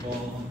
2번.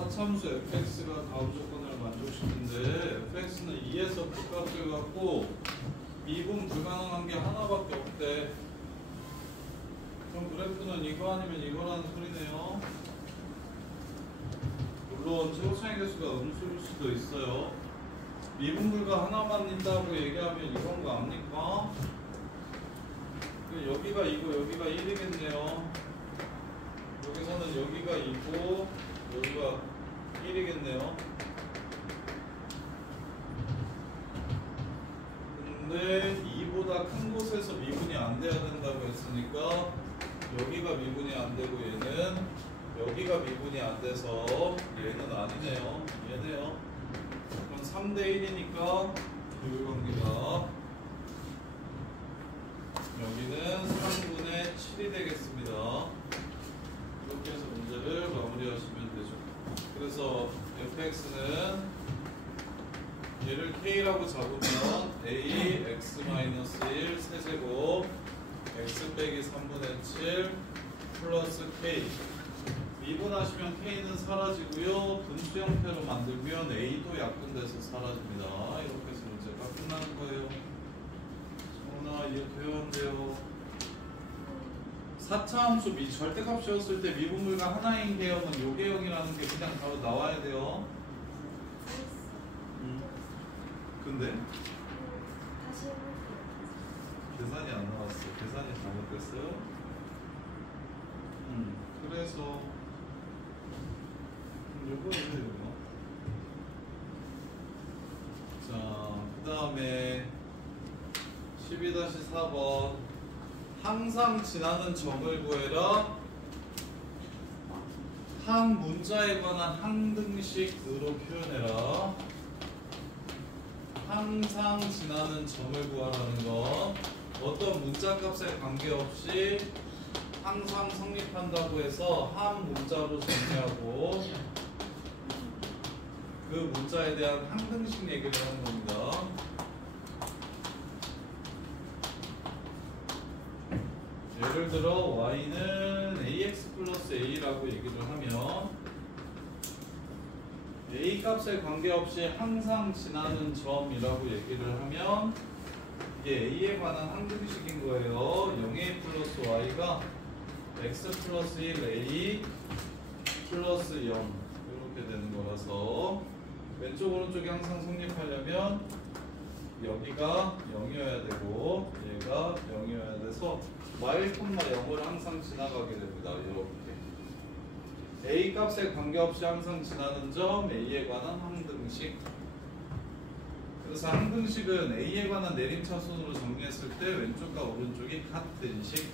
사참수 fx가 다음 조건을 만족시키는데 fx는 2에서 극값을 갖고 미분 불가능한 게 하나밖에 없대. 그럼 그래프는 이거 아니면 이거라는 소리네요. 물론 최고차의 개수가 음수일 수도 있어요. 미분 불가 하나만 있다고 얘기하면 이건 거 압니까? 여기가 2고 여기가 1이겠네요. 여기서는 여기가 2고 여기가 1이겠네요. 근데 2보다 큰 곳에서 미분이 안 돼야 된다고 했으니까 여기가 미분이 안 되고 얘는 여기가 미분이 안 돼서 얘는 아니네요. 얘네요. 그럼 3대 1이니까 비율관계가 여기는 3분의 7이 되겠습니다. 이렇게 해서 문제를 마무리하시면 되죠. 그래서 fx는 얘를 k라고 잡으면 a x-1 세제곱 x 빼기 3분의 7 플러스 k. 미분하시면 k는 사라지고요. 분수 형태로 만들면 a도 약분돼서 사라집니다. 이렇게 해서 문제가 끝나는 거예요. 정훈아 이해돼야 한대요. 4차 함수 절대값이었을 때 미분물과 하나인 개형은 요 개형이라는 게 그냥 바로 나와야 돼요. 근데 다시 해볼게요. 계산이 안 나왔어. 계산이 잘못됐어요. 그래서 요거예요, 요거. 자, 그 다음에 12-4번. 항상 지나는 점을 구해라. 한 문자에 관한 항등식으로 표현해라. 항상 지나는 점을 구하라는 건 어떤 문자 값에 관계없이 항상 성립한다고 해서 한 문자로 정리하고 그 문자에 대한 항등식 얘기를 하는 겁니다. 예를 들어 y는 ax 플러스 a라고 얘기를 하면 a 값에 관계없이 항상 지나는 점이라고 얘기를 하면 이게 a에 관한 항등식인 거예요. 0a 플러스 y가 x 플러스 1 a 플러스 0 이렇게 되는 거라서 왼쪽 오른쪽이 항상 성립하려면 여기가 0이어야 되고 얘가 0이어야 돼서 y, 0을 항상 지나가게 됩니다. 이렇게 a 값에 관계없이 항상 지나는 점 a에 관한 항등식. 그래서 항등식은 a에 관한 내림차순으로 정리했을 때 왼쪽과 오른쪽이 같은 식.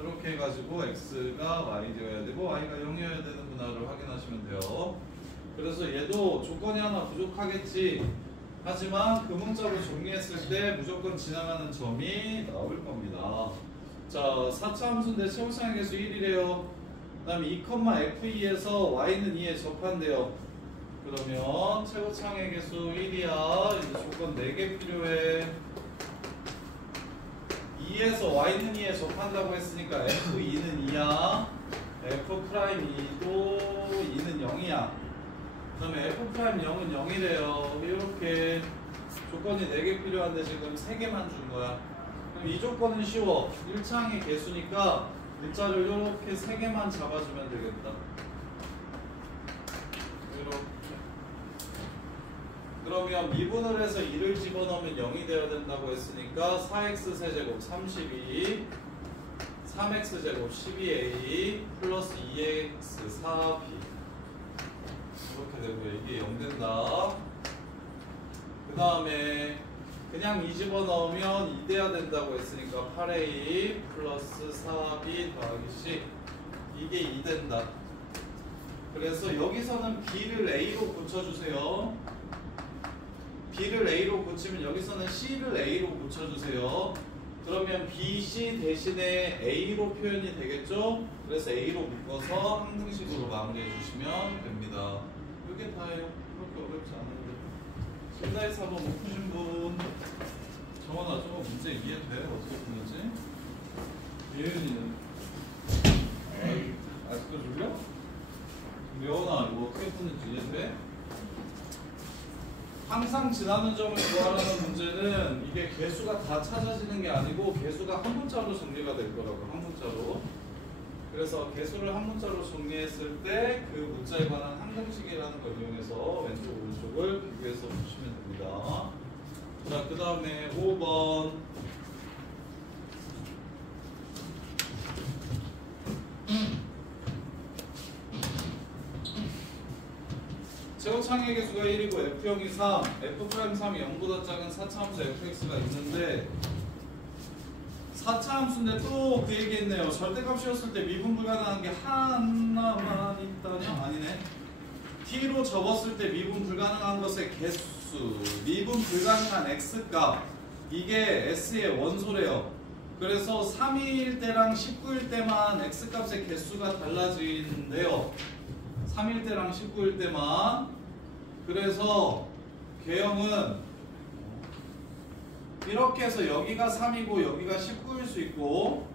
이렇게 해가지고 x가 y 되어야 되고 y가 0이어야 되는구나를 확인하시면 돼요. 그래서 얘도 조건이 하나 부족하겠지. 하지만 그 문자로 정리했을 때 무조건 지나가는 점이 나올 겁니다. 자, 4차 함수인데 최고차의 개수 1이래요. 그 다음에 2,f2에서 y는 2에 접한대요. 그러면 최고차의 개수 1이야. 이제 조건 4개 필요해. 2에서 y는 2에 접한다고 했으니까 f2는 2야. f'2도 2는 0이야. 그 다음에 f'0은 0이래요. 이렇게 조건이 4개 필요한데 지금 3개만 준 거야. 그럼 이 조건은 쉬워. 1창의 개수니까 일자를 이렇게 3개만 잡아주면 되겠다. 이렇게. 그러면 미분을 해서 2를 집어넣으면 0이 되어야 된다고 했으니까 4x 세제곱 32 3x제곱 12a 플러스 2x 4b 이렇게 되고요. 이게 0 된다. 그 다음에 그냥 이 집어넣으면 2 돼야 된다고 했으니까 8a 플러스 4b 더하기 c 이게 2 된다. 그래서 여기서는 b를 a로 고쳐주세요. b를 a로 고치면 여기서는 c를 a로 고쳐주세요. 그러면 b, c 대신에 a로 표현이 되겠죠? 그래서 a로 묶어서 항등식으로 마무리해 주시면 됩니다. 이게 다예요. 그렇게 어렵지 않은데. 신다에서 한번 못 푸신 분 정원아 저거 문제 이해돼? 어떻게 푸는지? 예은이는 아직도 졸려? 예원아 이거 어떻게 푸는지 이해돼? 항상 지나는 점을 구하라는 문제는 이게 개수가 다 찾아지는 게 아니고 개수가 한 문자로 정리가 될 거라고. 한 문자로. 그래서 개수를 한 문자로 정리했을 때 그 문자에 관한 항등식이라는 걸 이용해서 왼쪽 오른쪽을 비교해서 보시면 됩니다. 자, 그 다음에 5번 제곱창의 개수가 1이고 F형이 3, F'3이 0보다 작은 4차함수 fx가 있는데 4차함수인데 또 그 얘기했네요. 절대값이었을 때 미분 불가능한 게 하나만 있다냐? 아니네. t로 접었을 때 미분 불가능한 것의 개수, 미분 불가능한 x값 이게 s의 원소래요. 그래서 3일 때랑 19일 때만 x값의 개수가 달라지는데요. 3일 때랑 19일 때만. 그래서 개형은 이렇게 해서 여기가 3이고 여기가 19일 수 있고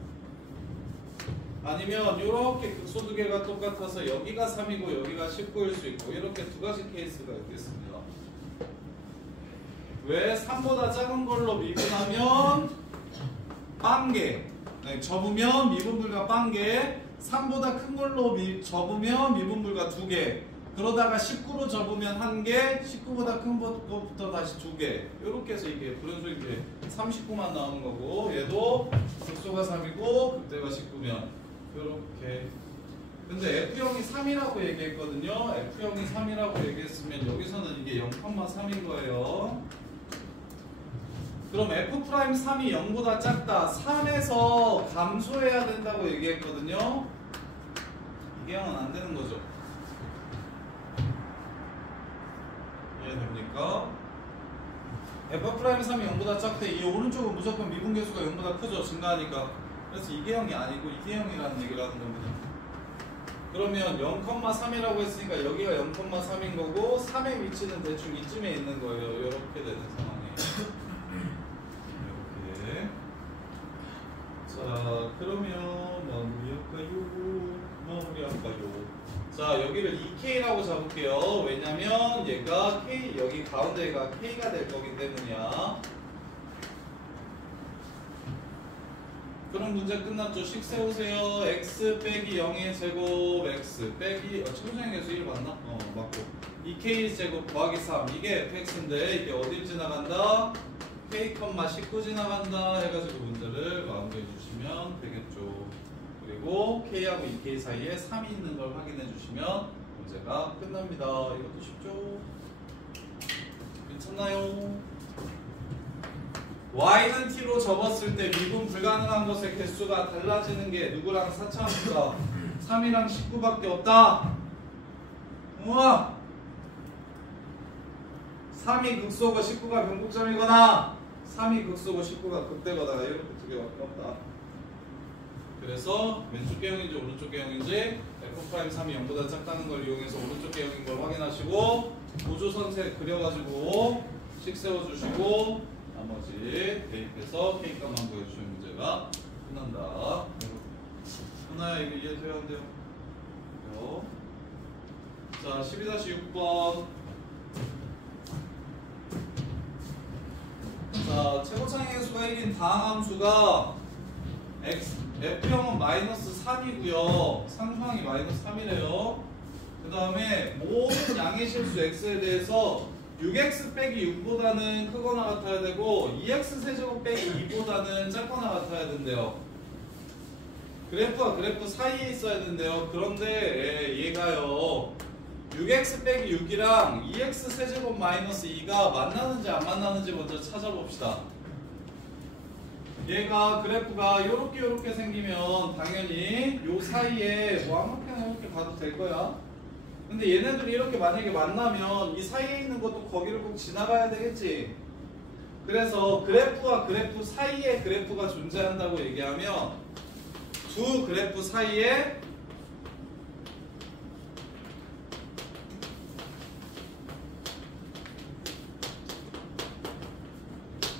아니면 이렇게 극소 두 개가 똑같아서 여기가 3이고 여기가 19일 수 있고 이렇게 두 가지 케이스가 있겠습니다. 왜? 3보다 작은 걸로 미분하면 빵개, 네, 접으면 미분불가 빵개, 3보다 큰 걸로 접으면 미분불가 2개, 그러다가 19로 접으면 1개, 19보다 큰 것부터 다시 2개. 이렇게 해서 이게 불연속인 게 39만 나오는 거고, 얘도 극소가 3이고 극대가 19면 이렇게. 근데 F형이 3이라고 얘기했거든요. F형이 3이라고 얘기했으면 여기서는 이게 0,3인 거예요. 그럼 F'3이 0보다 작다. 3에서 감소해야 된다고 얘기했거든요. 이게 0은 안 되는 거죠. 이해됩니까? F'3이 0보다 작대. 이 오른쪽은 무조건 미분계수가 0보다 크죠. 증가하니까. 그래서 이게 0이 아니고 이게 0이라는 얘기를 하는 겁니다. 그러면 0,3이라고 했으니까 여기가 0,3인 거고 3의 위치는 대충 이쯤에 있는 거예요. 이렇게 되는 상황이에요. 이렇게. 자, 그러면 마무리할까요? 자, 여기를 2K라고 잡을게요. 왜냐면 얘가 K, 여기 가운데가 K가 될 거기 때문이야. 그럼 문제 끝났죠? 식 세우세요. x 빼기 0의 제곱 x 빼기 최고점의 개수 1 맞나? 맞고 2k 제곱 더하기 3 이게 fx인데 이게 어딜 지나간다? k, 19 지나간다 해가지고 문제를 마무리해 주시면 되겠죠. 그리고 k하고 2k 사이에 3이 있는 걸 확인해 주시면 문제가 끝납니다. 이것도 쉽죠? 괜찮나요? y는 t로 접었을 때 미분 불가능한 것의 개수가 달라지는 게 누구랑 4차함수가 3이랑 19밖에 없다. 우와! 3이 극소고 19가 변곡점이거나 3이 극소고 19가 극대거나 이렇게 두 개밖에 없다. 그래서 왼쪽 개형인지 오른쪽 개형인지 F'3이 0보다 작다는 걸 이용해서 오른쪽 개형인 걸 확인하시고 보조선색 그려가지고 식 세워주시고 나머지 대입해서 K값만 구해주시면 문제가 끝난다. 하나야 이거 이해돼야 한대요. 자, 12-6번. 자, 최고창의 개수가 1인 다항함수가 F형은 마이너스 3이고요. 상수항이 마이너스 3이래요. 그 다음에 모든 양의 실수 X에 대해서 6x 빼기 6보다는 크거나 같아야 되고 2x 세제곱 빼기 2보다는 작거나 같아야 된대요. 그래프와 그래프 사이에 있어야 된대요. 그런데 얘가요 6x 빼기 6이랑 2x 세제곱 마이너스 2가 만나는지 안 만나는지 먼저 찾아봅시다. 얘가 그래프가 요렇게 생기면 당연히 요 사이에 뭐 아무렇게나 이렇게 가도 될 거야. 근데 얘네들이 이렇게 만약에 만나면 이 사이에 있는 것도 거기를 꼭 지나가야 되겠지. 그래서 그래프와 그래프 사이에 그래프가 존재한다고 얘기하면 두 그래프 사이에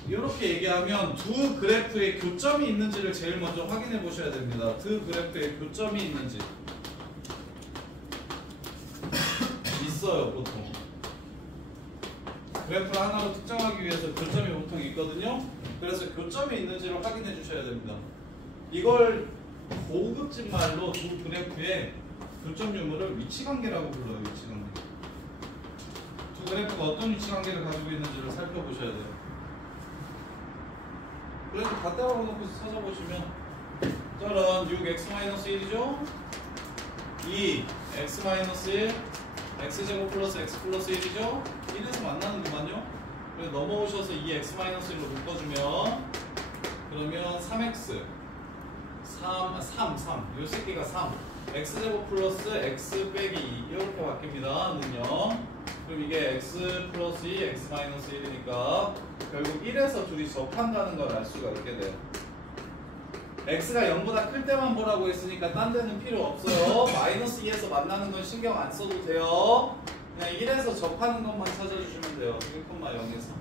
이렇게 얘기하면 두 그래프의 교점이 있는지를 제일 먼저 확인해 보셔야 됩니다. 두 그래프의 교점이 있는지 있어요 보통. 그래프를 하나로 특정하기 위해서 교점이 보통 있거든요. 그래서 교점이 있는지를 확인해 주셔야 됩니다. 이걸 고급진 말로 두 그래프의 교점 유무를 위치관계라고 불러요. 위치관계. 두 그래프가 어떤 위치관계를 가지고 있는지를 살펴보셔야 돼요. 그래서 다 따라놓고 찾아보시면 저런 6x-1이죠? 2 x-1 x제곱 플러스 x 플러스 1이죠? 1에서 만나는구만요. 그래서 넘어오셔서 2x-1로 묶어주면 그러면 3x 3 이 새끼가 3 x제곱 플러스 x 빼기 2 이렇게 바뀝니다. 는요. 그럼 이게 x 플러스 2 x 마이너스 1이니까 결국 1에서 둘이 접한다는 걸 알 수가 있게 돼요. x가 0보다 클 때만 보라고 했으니까 딴 데는 필요 없어요. 마이너스 2에서 만나는 건 신경 안 써도 돼요. 그냥 1에서 접하는 것만 찾아주시면 돼요. 1,0에서.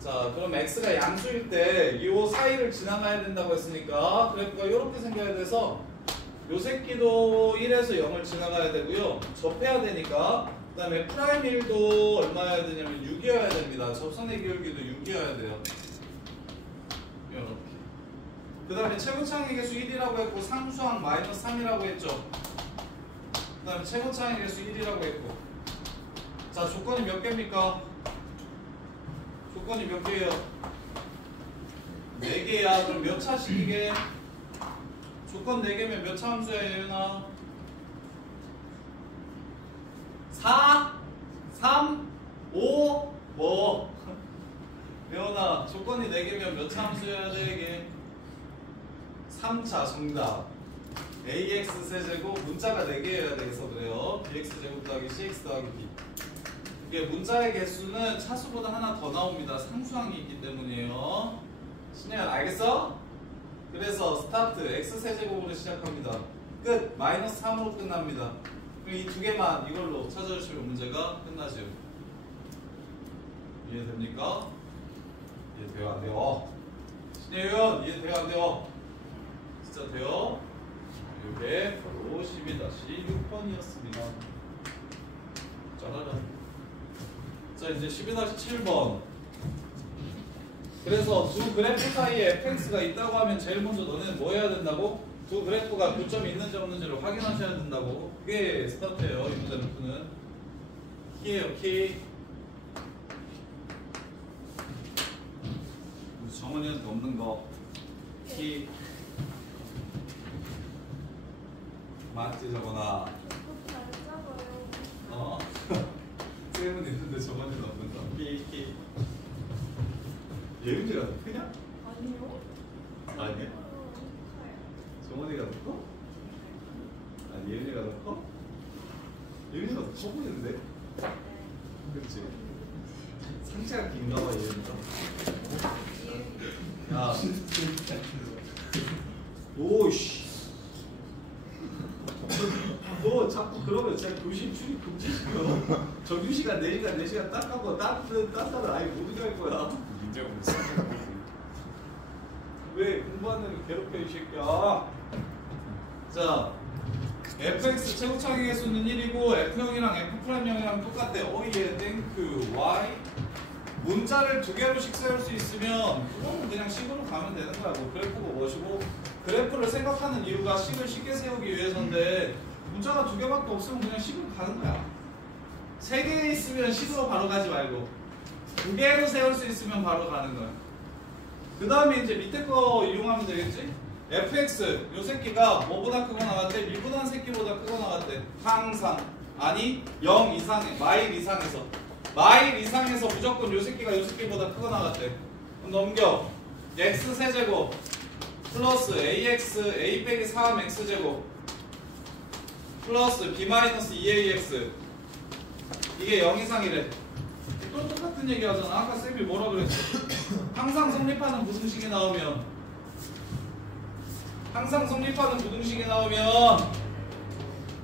자, 그럼 x가 양수일 때 이 사이를 지나가야 된다고 했으니까 그래프가 이렇게 생겨야 돼서 요 새끼도 1에서 0을 지나가야 되고요. 접해야 되니까 그 다음에 프라임 1도 얼마여야 되냐면 6이어야 됩니다. 접선의 기울기도 6이어야 돼요. 이렇게. 그 다음에 최고차항의 개수 1이라고 했고 상수항 마이너스 3이라고 했죠. 그 다음에 최고차항의 개수 1이라고 했고 자, 조건이 몇 개입니까? 조건이 몇 개예요? 4개야. 그럼 몇 차씩 이게? 조건 4개면 몇 차 함수야, 예은아? 4, 3, 5, 뭐? 예은아, 조건이 4개면 몇 차 함수여야 돼, 이게? 3차 정답. ax 세제곱 문자가 4개여야 돼서 그래요. bx제곱 더하기 cx 더하기 b. 이게 문자의 개수는 차수보다 하나 더 나옵니다. 상수항이 있기 때문이에요. 신혜연 알겠어? 그래서 스타트 x세제곱으로 시작합니다. 끝! 마이너스 3으로 끝납니다. 그럼 이 두 개만 이걸로 찾아주시면 문제가 끝나죠. 이해됩니까? 이해돼요? 안 돼요? 신혜연 이해돼요? 안 돼요? 진짜 돼요? 이게 바로 12-6번이었습니다. 짜라란. 자, 이제 12-7번. 그래서 두 그래프 사이에 fx가 있다고 하면 제일 먼저 너는 뭐 해야 된다고? 두 그래프가 교점이 있는지 없는지를 확인하셔야 된다고. 그게 스타트예요. 이 문제는 푸는 키예요. 키. 정원이한테 없는 거. 키. 맞지 저거나. 어? 쌤은 있는데 정원이는 없는 거. 키. 예은이가 더 크냐? 아니요. 아니야? 정원이가 더 커? 아니 예은이가 더 커? 예은이가 더 커 보이는데? 그렇지? 상체가 긴가 봐 예은이가. 야 오이씨 너 자꾸 그러면 제가 교실 출입 금지시켜. 정규시간 4시간 4시간 딱 하고 딴 사람 아예 못 오게 할 거야. 왜 공부하는 괴롭혀 이 새끼야. 자, fx 최고차항의 개수는 1이고 f형이랑 f'형이랑 똑같대. 어예 땡큐 y. 문자를 두 개로씩 세울 수 있으면 그거는 그냥 식으로 가면 되는 거야. 뭐 그래프고 뭐시고. 그래프를 생각하는 이유가 식을 쉽게 세우기 위해서인데 문자가 두 개밖에 없으면 그냥 식으로 가는 거야. 3개 있으면 식으로 바로 가지 말고 2개로 세울 수 있으면 바로 가는 거야. 그 다음에 이제 밑에 거 이용하면 되겠지? fx 요 새끼가 뭐보다 크고 나갔대? 미분한 새끼보다 크고 나갔대. 항상 아니 0 이상에 마일 이상에서 마일 이상에서 무조건 요 새끼가 요 새끼보다 크고 나갔대. 그럼 넘겨. x 세제곱 플러스 ax a 빼기 3x 제곱 플러스 b 마이너스 2ax 이게 0 이상이래. 또 똑같은 얘기 하잖아. 아까 쌤이 뭐라 그랬어? 항상 성립하는 부등식이 나오면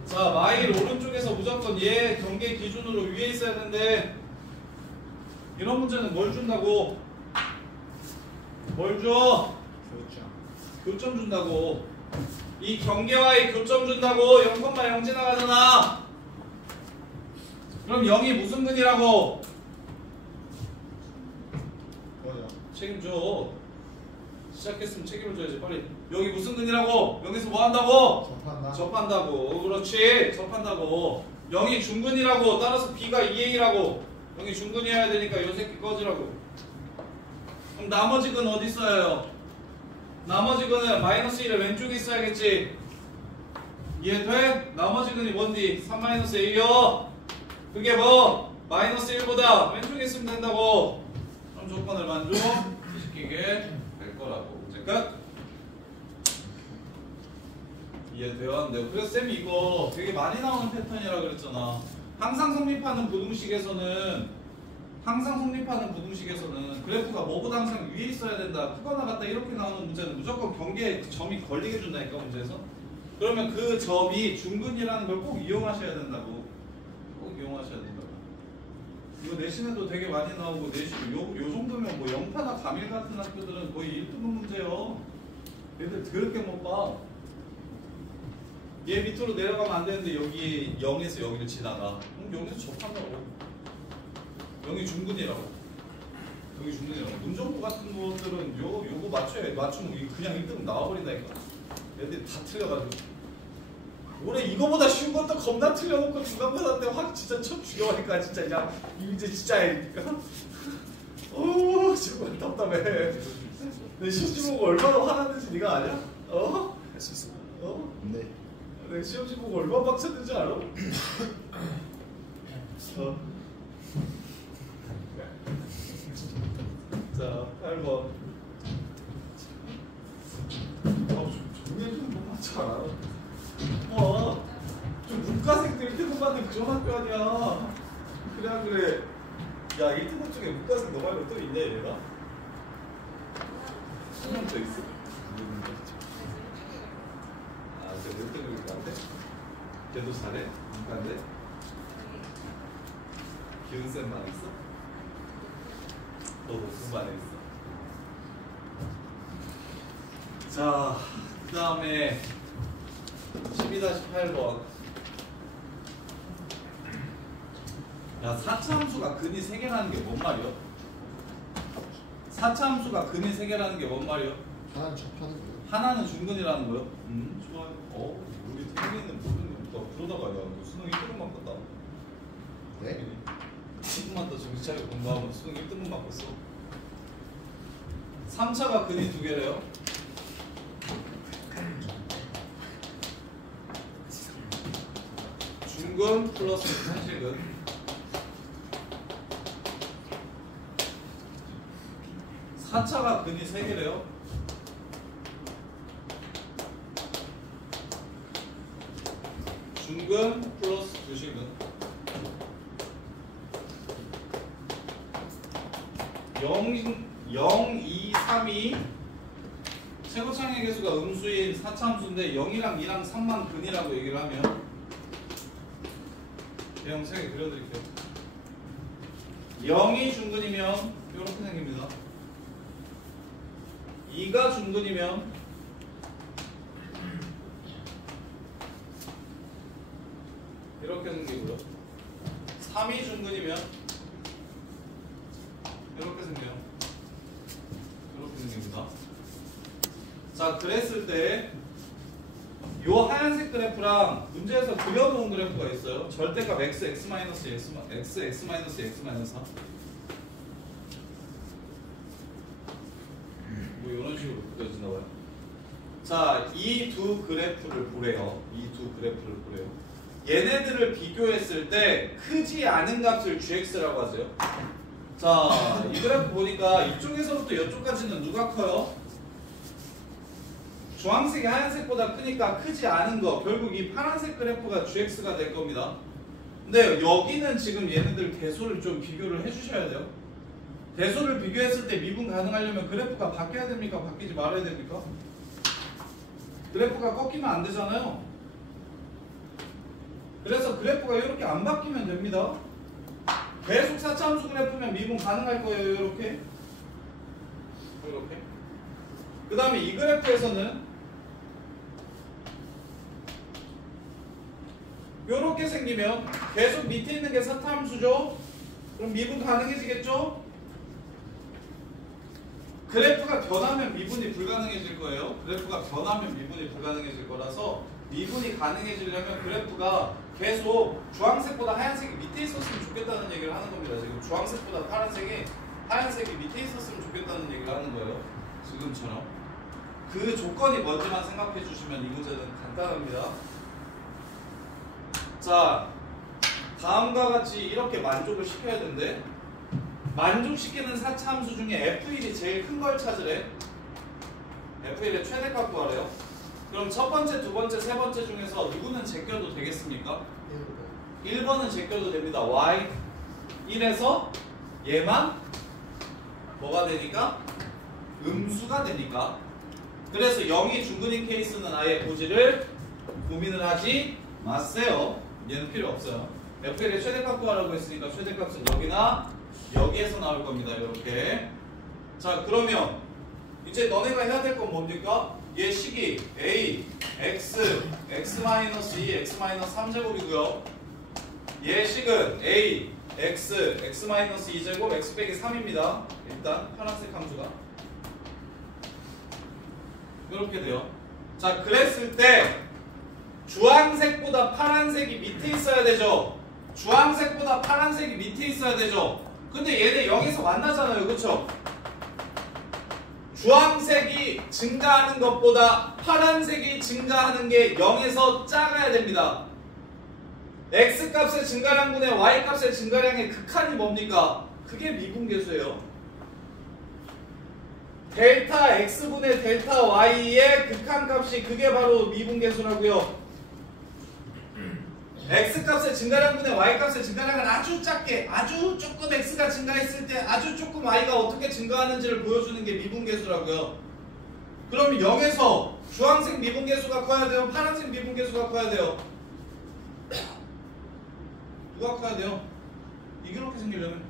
자 마일 오른쪽에서 무조건 얘 경계 기준으로 위에 있어야 되는데 이런 문제는 뭘 준다고? 뭘 줘? 교점 준다고. 이 경계와의 교점 준다고. 0,0 지나가잖아. 그럼 0이 무슨 근이라고? 뭐죠? 책임져. 시작했으면 책임을 져야지. 빨리. 여기 무슨 근이라고? 여기서 뭐 한다고? 접한다. 접한다고. 그렇지. 접한다고. 0이 중근이라고. 따라서 B가 2A라고. 0이 중근이어야 되니까 요 새끼 꺼지라고. 그럼 나머지 근 어디 있어요? 나머지 근은 마이너스 1의 왼쪽에 있어야겠지. 이해돼? 나머지 근이 뭔디? 3-A요. 그게 뭐? 마이너스 1보다 왼쪽에 있으면 된다고. 그럼 조건을 만족시키게 될 거라고. 문제 끝. 이해돼요? 네. 그래서 쌤이 이거 되게 많이 나오는 패턴이라 그랬잖아. 항상 성립하는 부등식에서는 그래프가 뭐보다 항상 위에 있어야 된다. 크거 나갔다 이렇게 나오는 문제는 무조건 경계에 점이 걸리게 준다니까 문제에서. 그러면 그 점이 중근이라는 걸 꼭 이용하셔야 된다고. 꼭 이용하셔야 된다고. 이거 내신에도 되게 많이 나오고 내신 요 정도면 뭐 영파나 가밀 같은 학교들은 거의 1등급 문제예요. 얘들 더럽게 못 봐. 얘 밑으로 내려가면 안 되는데 여기 0에서 여기를 지나가. 그럼 여기서 접한다고. 0이 중근이라고. 여기 중근이라고. 문정부 같은 것들은 요거 맞추면 그냥 1등 나와버린다니까. 얘들이 다 틀려가지고. 올해 이거보다 쉬운 것도 겁나 틀려놓고 중간고사 때 확 진짜 쳐 죽여버릴까 진짜. 야 이제 진짜 정말 답답해. 내 시험지 보고 얼마나 화났는지 네가 아냐? 했었어. 네. 내 시험지 보고 얼마나 빡쳤는지 알아? 자, 8번. 종이에 좀 맞춰라. 좀 문과생들 1등급 받는 그런 학교 아니야. 그래. 야, 1등급 중에 문과생 너 말고 또 있네, 얘가? 한명 더 있어. 아, 쟤 1등급인 것 같아? 걔도 잘해? 문과인데? 기운쌤만 있어? 너도 공부만 했어. 자, 그 다음에 12-8번. 야, 4차 함수가 근이 3개라는 게 뭔 말이야? 4차 함수가 근이 3개라는 게 뭔 말이야? 하나는 접하는 거예요. 하나는 중근이라는 거요? 좋아요. 우리 태민이는 모르는 그러다가 야, 너 수능 1등급 바꿨다. 네? 10분만 더 정신 차리고 공부하면 수능 1등급 바꿨어. 3차가 근이 2개래요. 중근 플러스 현실근. 4차가 근이 3개래요. 중근 플러스 주식은 0, 2, 3이 최고창의 개수가 음수인 4차 함수인데 0이랑 2랑 3만 근이라고 얘기를 하면 대형 3개 그려드릴게요. 0이 중근이면 이렇게 생깁니다. 2가 중근이면 이렇게 생기고요. 3이 중근이면 이렇게 생겨요. 이렇게 생깁니다. 자, 그랬을 때 요 하얀색 그래프랑 문제에서 그려놓은 그래프가 있어요. 절대값 x, x 마이너스 x, x, x 마이너스 x 마이너스 4. 자, 이 두 그래프를 보래요. 이 두 그래프를 보래요. 얘네들을 비교했을 때 크지 않은 값을 gx라고 하죠. 자, 이 그래프 보니까 이쪽에서부터 이쪽까지는 누가 커요? 주황색이 하얀색보다 크니까 크지 않은 거, 결국 이 파란색 그래프가 gx가 될 겁니다. 근데 여기는 지금 얘네들 개수를 좀 비교를 해주셔야 돼요. 개수를 비교했을 때 미분 가능하려면 그래프가 바뀌어야 됩니까? 바뀌지 말아야 됩니까? 그래프가 꺾이면 안 되잖아요. 그래서 그래프가 이렇게 안 바뀌면 됩니다. 계속 4차함수 그래프면 미분 가능할 거예요. 이렇게. 이렇게. 그 다음에 이 그래프에서는 이렇게 생기면 계속 밑에 있는 게 4차함수죠. 그럼 미분 가능해지겠죠? 그래프가 변하면 미분이 불가능해질 거예요. 그래프가 변하면 미분이 불가능해질 거라서 미분이 가능해지려면 그래프가 계속 주황색보다 하얀색이 밑에 있었으면 좋겠다는 얘기를 하는 겁니다. 지금 주황색보다 파란색이 하얀색이 밑에 있었으면 좋겠다는 얘기를 하는 거예요. 지금처럼. 그 조건이 뭔지만 생각해 주시면 이 문제는 간단합니다. 자, 다음과 같이 이렇게 만족을 시켜야 되는데 만족시키는 4차 함수 중에 F1이 제일 큰 걸 찾으래. F1의 최대값 구하래요. 그럼 첫 번째, 두 번째, 세 번째 중에서 누구는 제껴도 되겠습니까? 1번은 제껴도 됩니다. Y 1에서 얘만 뭐가 되니까? 음수가 되니까. 그래서 0이 중근인 케이스는 아예 고지를 고민을 하지 마세요. 얘는 필요 없어요. F1의 최대값 구하라고 했으니까 최대값은 여기나 여기에서 나올 겁니다. 이렇게. 자, 그러면 이제 너네가 해야 될 건 뭡니까? 얘 식이 a, x, x-2, x-3제곱이고요. 얘 식은 a, x, x-2제곱, x 빼기 3입니다. 일단 파란색 함수가 이렇게 돼요. 자, 그랬을 때 주황색보다 파란색이 밑에 있어야 되죠. 주황색보다 파란색이 밑에 있어야 되죠. 근데 얘네 0에서 만나잖아요. 그쵸? 주황색이 증가하는 것보다 파란색이 증가하는 게 0에서 작아야 됩니다. X값의 증가량분의 Y값의 증가량의 극한이 뭡니까? 그게 미분계수예요. 델타 X분의 델타 Y의 극한값이 그게 바로 미분계수라고요. X값의 증가량분의 Y값의 증가량은 아주 작게, 아주 조금 X가 증가했을 때 아주 조금 Y가 어떻게 증가하는지를 보여주는 게 미분계수라고요. 그럼 0에서 주황색 미분계수가 커야 돼요? 파란색 미분계수가 커야 돼요? 누가 커야 돼요? 이렇게 생기려면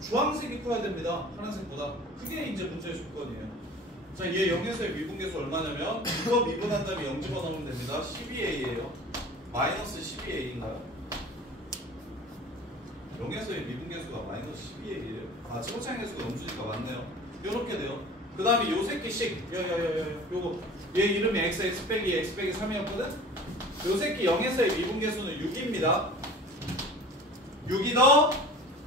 주황색이 커야 됩니다. 파란색보다. 그게 이제 문제의 조건이에요. 자, 얘 0에서의 미분계수 얼마냐면 이거 미분한 다음에 0 집어넣으면 됩니다. 12A예요. 마이너스 12A인가요? 0에서의 미분계수가 마이너스 12A예요. 아, 최고차항계수가 음수니까 맞네요. 요렇게 돼요. 그 다음에 요 새끼씩 요거 얘 이름이 x 빼기 3이었거든? 요 새끼 0에서의 미분계수는 6입니다. 6이 더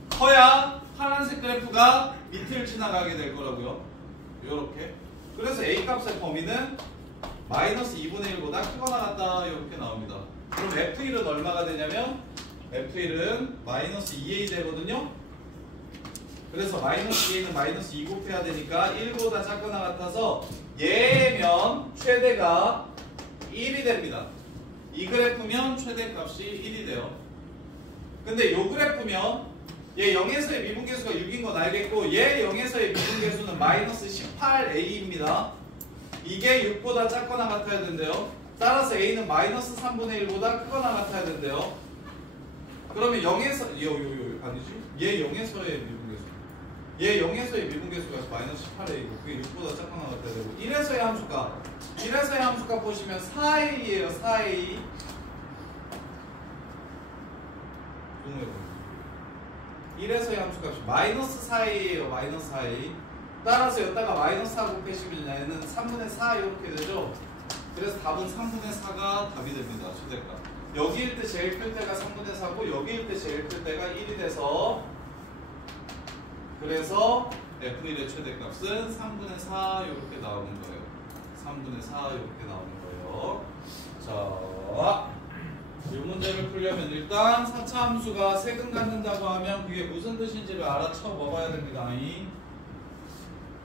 커야 파란색 그래프가 밑을 지나가게 될 거라고요. 요렇게. 그래서 A값의 범위는 마이너스 2분의 1보다 크거나 같다. 이렇게 나옵니다. 그럼 F1은 얼마가 되냐면 F1은 마이너스 2A 되거든요. 그래서 마이너스 2A는 마이너스 2 곱해야 되니까 1보다 작거나 같아서 얘면 최대가 1이 됩니다. 이 그래프면 최대값이 1이 돼요. 근데 요 그래프면 얘 0에서의 미분계수가 6인 건 알겠고 얘 0에서의 미분계수는 마이너스 18A입니다. 이게 6보다 작거나 같아야 된대요. 따라서 A는 마이너스 3분의 1보다 크거나 같아야 된대요. 그러면 0에서 아니지? 얘 0에서의 미분계수 얘 0에서의 미분계수가 마이너스 18A고 그게 6보다 작거나 같아야 되고 1에서의 함수값 1에서의 함수값 보시면 4A예요. 4A 1에서의 함수값이 마이너스 4A예요. 마이너스 4A. 따라서 여기다가 마이너스 4 곱해시면 얘는 3분의 4 이렇게 되죠. 그래서 답은 3분의 4가 답이 됩니다. 최대값. 여기일 때 제일 클 때가 3분의 4고 여기일 때 제일 클 때가 1이 돼서 그래서 F1의 최대값은 3분의 4 이렇게 나오는 거예요. 3분의 4 이렇게 나오는 거예요. 자, 이 문제를 풀려면 일단 4차 함수가 세근 갖는다고 하면 그게 무슨 뜻인지를 알아쳐 먹어야 됩니다.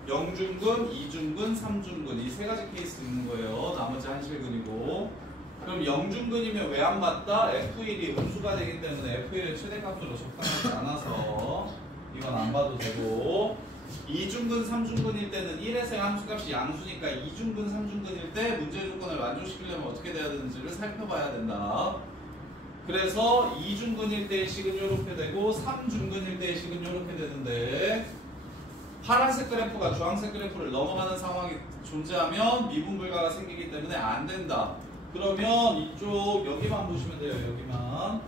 0중근, 2중근, 3중근 이 세 가지 케이스 있는 거예요. 나머지 한실근이고. 그럼 0중근이면 왜 안 맞다? F1이 음수가 되기 때문에 F1의 최대값으로 적당하지 않아서 이건 안 봐도 되고, 2중근, 3중근일 때는 1에서의 함수값이 양수니까 2중근, 3중근일 때 문제 조건을 만족시키려면 어떻게 돼야 되는지를 살펴봐야 된다. 그래서 2중근일 때의 식은 이렇게 되고 3중근일 때의 식은 이렇게 되는데, 파란색 그래프가 주황색 그래프를 넘어가는 상황이 존재하면 미분불가가 생기기 때문에 안 된다. 그러면 이쪽 여기만 보시면 돼요. 여기만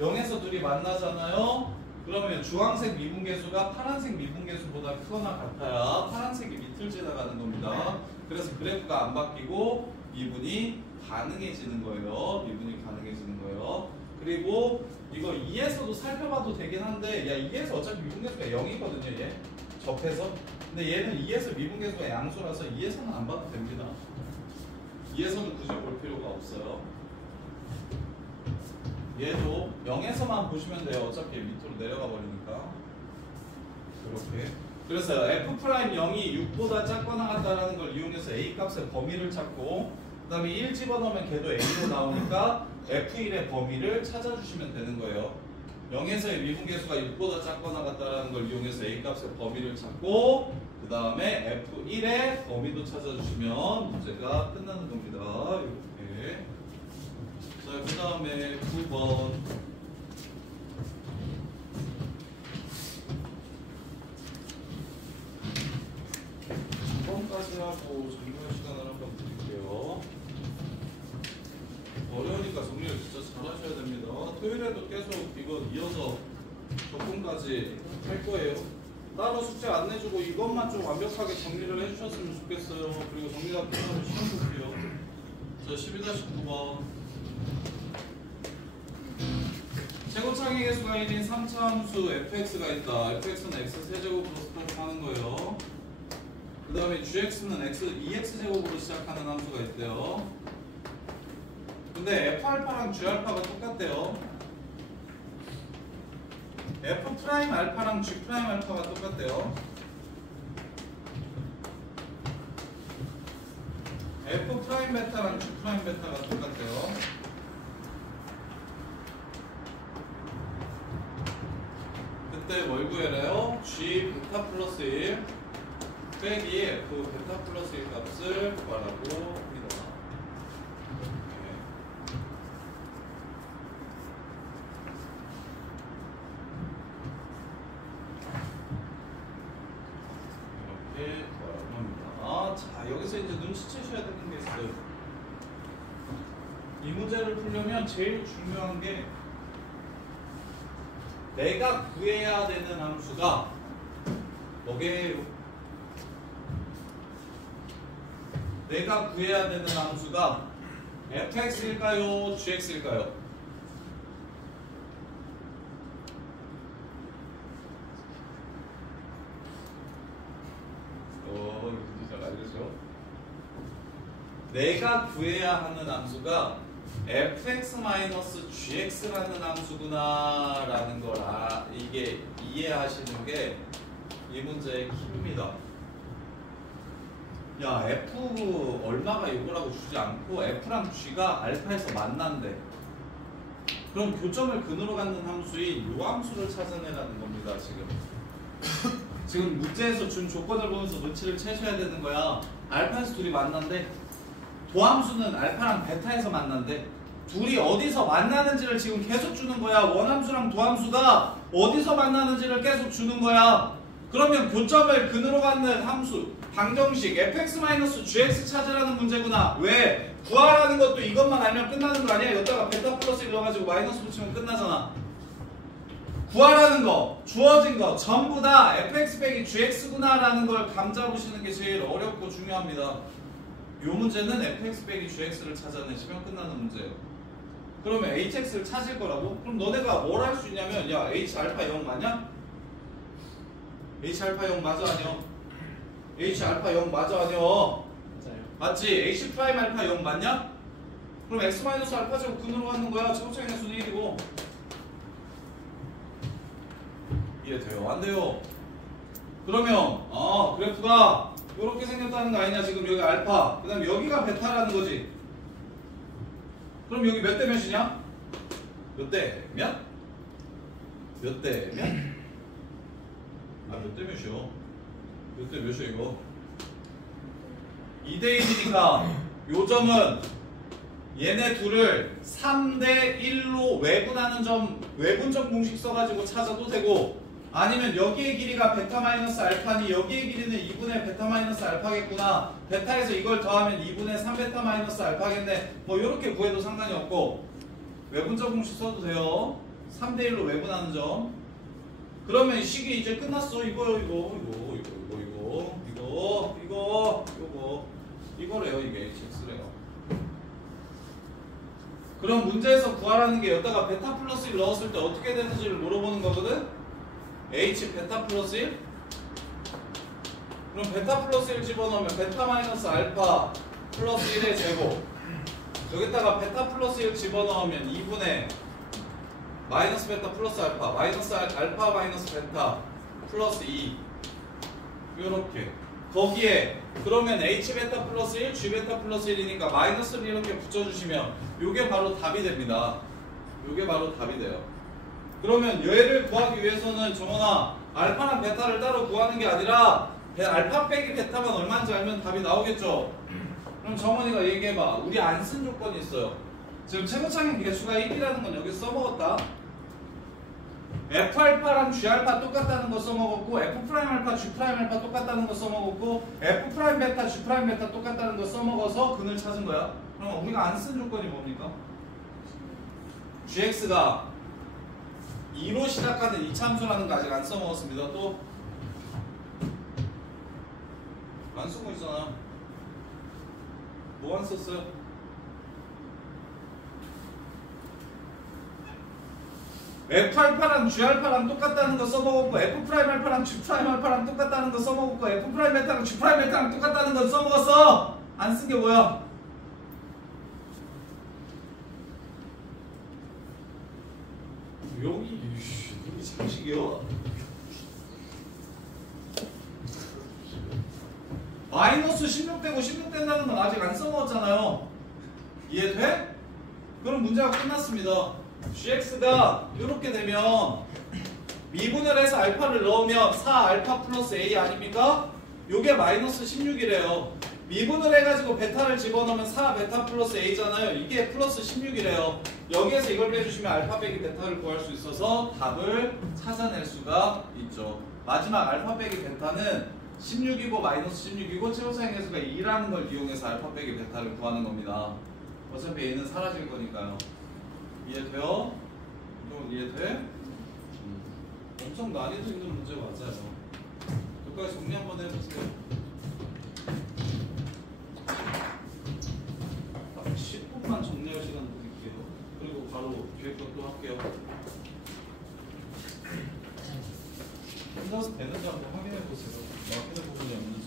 0에서 둘이 만나잖아요. 그러면 주황색 미분계수가 파란색 미분계수보다 크거나 같아야 파란색이 밑을 지나가는 겁니다. 그래서 그래프가 안 바뀌고 미분이 가능해지는 거예요. 미분이 가능해지는 거예요. 그리고 이거 2에서도 살펴봐도 되긴 한데, 야 2에서 어차피 미분계수가 0이거든요. 얘 접해서. 근데 얘는 2에서 미분계수가 양수라서 2에서는 안 봐도 됩니다. 2에서는 굳이 볼 필요가 없어요. 얘도 0에서만 보시면 돼요. 어차피 밑으로 내려가 버리니까. 이렇게. 그래서 F'0이 6보다 작거나 같다라는 걸 이용해서 A 값의 범위를 찾고, 그 다음에 1 집어넣으면 걔도 A로 나오니까 F1의 범위를 찾아주시면 되는 거예요. 0에서의 미분계수가 6보다 작거나 같다라는 걸 이용해서 A 값의 범위를 찾고, 그 다음에 F1의 범위도 찾아주시면 문제가 끝나는 겁니다. 이렇게. 자, 그 다음에 9번. 까지 하고 정리할 시간을 한번 드릴게요. 어려우니까 정리를 진짜 잘 하셔야 됩니다. 토요일에도 계속 이거 이어서 적분까지 할 거예요. 따로 숙제 안 내주고 이것만 좀 완벽하게 정리를 해주셨으면 좋겠어요. 그리고 정리가 끝나면 시험 볼게요. 자, 11-9번. 최고창의 개수가 1인 3차 함수 fx가 있다. fx는 x 세제곱으로 스톱하는 거예요. 그 다음에 gx는 2x제곱으로 시작하는 함수가 있대요. 근데 f알파랑 g알파가 똑같대요. f'알파랑 g'알파가 똑같대요. f'베타랑 g'베타가 똑같대요. 그때 뭘 구해라요? g 베타 플러스 1 빼기 f 베타 플러스 1 값을 구하라고 합니다. 이렇게 구하라고 합니다. 자, 여기서 이제 눈치채셔야 되는 게 있어요. 이 문제를 풀려면 제일 중요한 게 내가 구해야 되는 함수가 뭐게요? 내가 구해야 되는 함수가 fx일까요? gx일까요? 이거 잘 알겠죠? 내가 구해야 하는 함수가 fx-gx라는 함수구나 라는 걸 이게 이해하시는 게 이 문제의 키입니다. 야, f 얼마가 이거라고 주지 않고 f랑 g가 알파에서 만난대. 그럼 교점을 근으로 갖는 함수인 요 함수를 찾아내라는 겁니다. 지금 문제에서 준 조건을 보면서 눈치를 채셔야 되는 거야. 알파에서 둘이 만난대. 도함수는 알파랑 베타에서 만난대. 둘이 어디서 만나는지를 지금 계속 주는 거야. 원함수랑 도함수가 어디서 만나는지를 계속 주는 거야. 그러면 교점을 근으로 갖는 함수 방정식 fx-gx 찾으라는 문제구나. 왜? 구하라는 것도 이것만 알면 끝나는 거 아니야? 여기다가 베타 플러스 일러가지고 마이너스 붙이면 끝나잖아. 구하라는 거, 주어진 거 전부 다 fx-gx구나 라는 걸 감 잡으시는 게 제일 어렵고 중요합니다. 요 문제는 fx-gx를 찾아내시면 끝나는 문제예요. 그러면 hx를 찾을 거라고? 그럼 너네가 뭘 할 수 있냐면, 야, h알파 0 맞냐? h알파 0 맞아 아니요? h알파 0 맞아 아니요? 맞아요. 맞지? H 프라임 알파 0 맞냐? 그럼 X 마이너스 알파 제곱 근으로 가는 거야. 최고차의 수는 1이고. 이해돼요? 안 돼요? 그러면 그래프가 이렇게 생겼다는 거 아니냐? 지금 여기 알파, 그 다음에 여기가 베타라는 거지. 그럼 여기 몇 대 몇이냐? 몇 대 몇? 몇 대 몇? 몇 대 몇이요? 몇 대 몇이요 이거? 2대 1이니까 요 점은 얘네 둘을 3대 1로 외분하는 점, 외분점 공식 써가지고 찾아도 되고, 아니면 여기의 길이가 베타 마이너스 알파니 여기의 길이는 2분의 베타 마이너스 알파겠구나. 베타에서 이걸 더하면 2분의 3베타 마이너스 알파겠네. 뭐 이렇게 구해도 상관이 없고, 외분점 공식 써도 돼요. 3대 1로 외분하는 점. 그러면 식이 이제 끝났어. 이거래요. 이게 HX래요. 그럼 문제에서 구하라는 게 여기다가 베타 플러스 1 넣었을 때 어떻게 되는지를 물어보는 거거든. H 베타 플러스 1? 그럼 베타 플러스 1 집어넣으면 베타 마이너스 알파 플러스 1의 제곱, 여기다가 베타 플러스 1 집어넣으면 2분의 마이너스 베타 플러스 알파, 마이너스 알파 마이너스 베타 플러스 2, 요렇게. 거기에 그러면 H 베타 플러스 1, G 베타 플러스 1이니까 마이너스를 이렇게 붙여주시면 요게 바로 답이 됩니다. 요게 바로 답이 돼요. 그러면 얘를 구하기 위해서는 정원아, 알파랑 베타를 따로 구하는 게 아니라 알파 빼기 베타만 얼마인지 알면 답이 나오겠죠. 그럼 정원이가 얘기해봐. 우리 안 쓴 조건이 있어요. 지금 최고차의 개수가 1이라는 건 여기 써먹었다. F알파랑 G알파 똑같다는 거 써먹었고, F'알파, G'알파 똑같다는 거 써먹었고, F'베타, G'베타 똑같다는 거 써먹어서 근을 찾은 거야. 그럼 우리가 안 쓴 조건이 뭡니까? GX가 2로 시작하는 이차함수라는 거 아직 안 써먹었습니다. 또 안 쓰고 있잖아. 뭐 안 썼어요? F알파랑 G알파랑 똑같다는 거 써먹었고, F'알파랑 G'알파랑 똑같다는 거 써먹었고, F'베타랑 G'베타랑 똑같다는 거 써먹었어. 안 쓴 게 뭐야? 여기 장식이요? 마이너스 16 되고 16 된다는 건 아직 안 써먹었잖아요. 이해돼? 그럼 문제가 끝났습니다. GX가 이렇게 되면 미분을 해서 알파를 넣으면 4알파 플러스 A 아닙니까? 요게 마이너스 16이래요. 미분을 해가지고 베타를 집어넣으면 4베타 플러스 A잖아요. 이게 플러스 16이래요. 여기에서 이걸 빼주시면 알파 빼기 베타를 구할 수 있어서 답을 찾아낼 수가 있죠. 마지막 알파 빼기 베타는 16이고 마이너스 16이고 최고차의 개수가 2라는 걸 이용해서 알파 빼기 베타를 구하는 겁니다. 어차피 얘는 사라질 거니까요. 이해돼요? 이건 이해돼? 엄청 난이도 있는 문제 맞아요. 여기까지 정리 한번 해보세요. 10분만 정리할 시간 드릴게요. 그리고 바로 뒤에 것도 할게요. 혼자서 되는지 한번 확인해 보세요. 막히는 부분이 없는지.